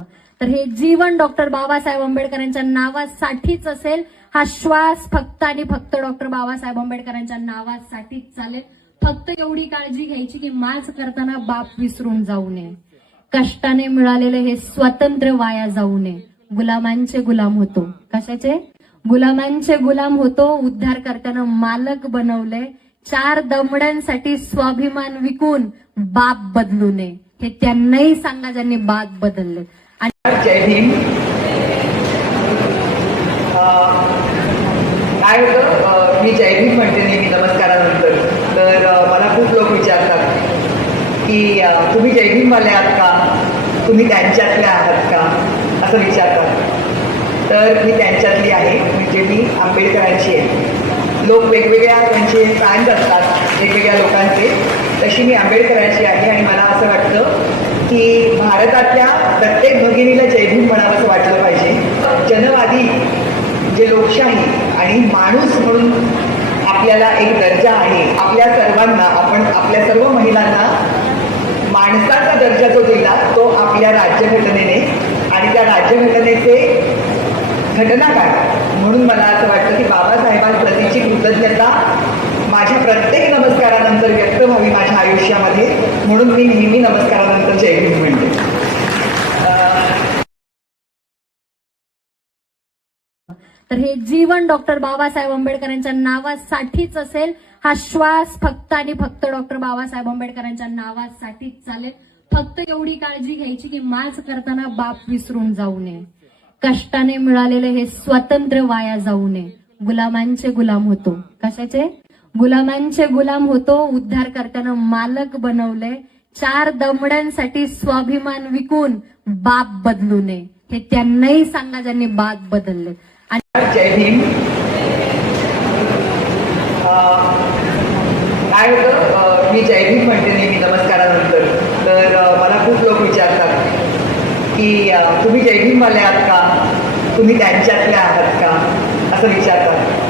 तर हे जीवन डॉक्टर बाबासाहेब आंबेडकरांच्या नावासाठीच असेल. हा श्वास फक्त आणि फक्त डॉक्टर बाबासाहेब आंबेडकरांच्या नावासाठीच चालेल. फक्त एवढी काळजी घ्यायची की माच करताना बाप विसरून जाऊ नये. कष्टाने मिळालेले हे स्वातंत्र्य वाया जाऊ नये. गुलामांचे गुलाम होतो. कशाचे? गुलामांचे गुलाम होतो. उद्धार करताना मालक बनवले. 4 दमड्यांसाठी स्वाभिमान विकून बाप बदलू नये. हे त्यांनाही सांगा ज्यांनी बाप बदलले. जय भीम. काय होतं, मी जय भीम म्हणते नेहमी नमस्कारानंतर. तर मला खूप लोक विचारतात की तुम्ही जय भीमवाले आहात का, तुम्ही त्यांच्यातल्या आहात का, असं विचारतात. तर मी त्यांच्यातली आहे, म्हणजे मी आंबेडकरांची आहे. लोक वेगवेगळ्या त्यांचे फॅन्स असतात वेगवेगळ्या लोकांचे, तशी मी आंबेडकरांची आहे. आणि मला असं वाटतं की भारतातल्या प्रत्येक भगिनीला जय भीम म्हणावं असं वाटलं पाहिजे. जनवादी जे लोकशाही आणि माणूस म्हणून आपल्याला एक दर्जा आहे. आपल्या सर्वांना, आपण आपल्या सर्व महिलांना माणसाचा दर्जा जो दिला तो आपल्या राज्यघटनेने, आणि त्या राज्यघटनेचे घटनाकार म्हणून मला असं वाटतं की बाबासाहेबांप्रतीची कृतज्ञता माझ्या प्रत्येक नमस्कारानंतर व्यक्त व्हावी माझ्या आयुष्यामध्ये. म्हणून मी नेहमी नमस्कारानंतर जय भीम म्हणते. तर हे जीवन डॉक्टर बाबासाहेब आंबेडकरांच्या नावासाठीच असेल. हा श्वास फक्त आणि फक्त डॉक्टर बाबासाहेब आंबेडकरांच्या नावासाठीच चालेल. फक्त एवढी काळजी घ्यायची की माच करताना बाप विसरून जाऊ नये. कष्टाने मिळालेले हे स्वातंत्र्य वाया जाऊ नये. गुलामांचे गुलाम होतो. कशाचे? गुलामांचे गुलाम होतो. उद्धार करताना मालक बनवले. 4 दमड्यांसाठी स्वाभिमान विकून बाप बदलू नये. हे त्यांनाही सांगा ज्यांनी बाप बदलले. जय भीम. काय होतं, मी जय भीम म्हणते नेहमी नमस्कारानंतर. तर मला खूप लोक विचारतात की तुम्ही जय भीमवाले आहात का, तुम्ही त्यांच्यातल्या आहात का, असं विचारतात.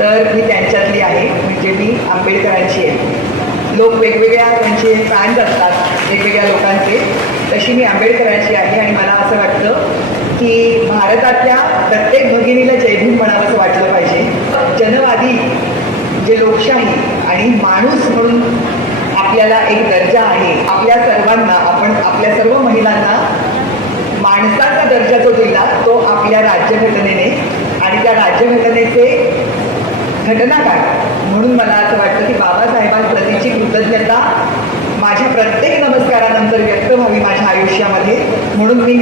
तर मी त्यांच्यातली आहे, म्हणजे मी आंबेडकरांची आहे. लोक वेगवेगळ्या त्यांचे फॅन्स असतात वेगवेगळ्या लोकांचे, तशी मी आंबेडकरांची आहे. आणि मला असं वाटतं की भारतातल्या प्रत्येक भगिनीला जय भीम म्हणावं असं वाटलं पाहिजे. जनवादी जे लोकशाही आणि माणूस म्हणून आपल्याला एक दर्जा आहे. आपल्या सर्वांना, आपण आपल्या सर्व महिलांना माणसाचा दर्जा जो दिला तो आपल्या राज्यघटनेने, आणि त्या राज्यघटनेचे घटनाकार म्हणून मला असं वाटतं की बाबासाहेबांप्रतीची कृतज्ञता माझ्या प्रत्येक नमस्कारानंतर व्यक्त व्हावी माझ्या आयुष्यामध्ये. म्हणून मी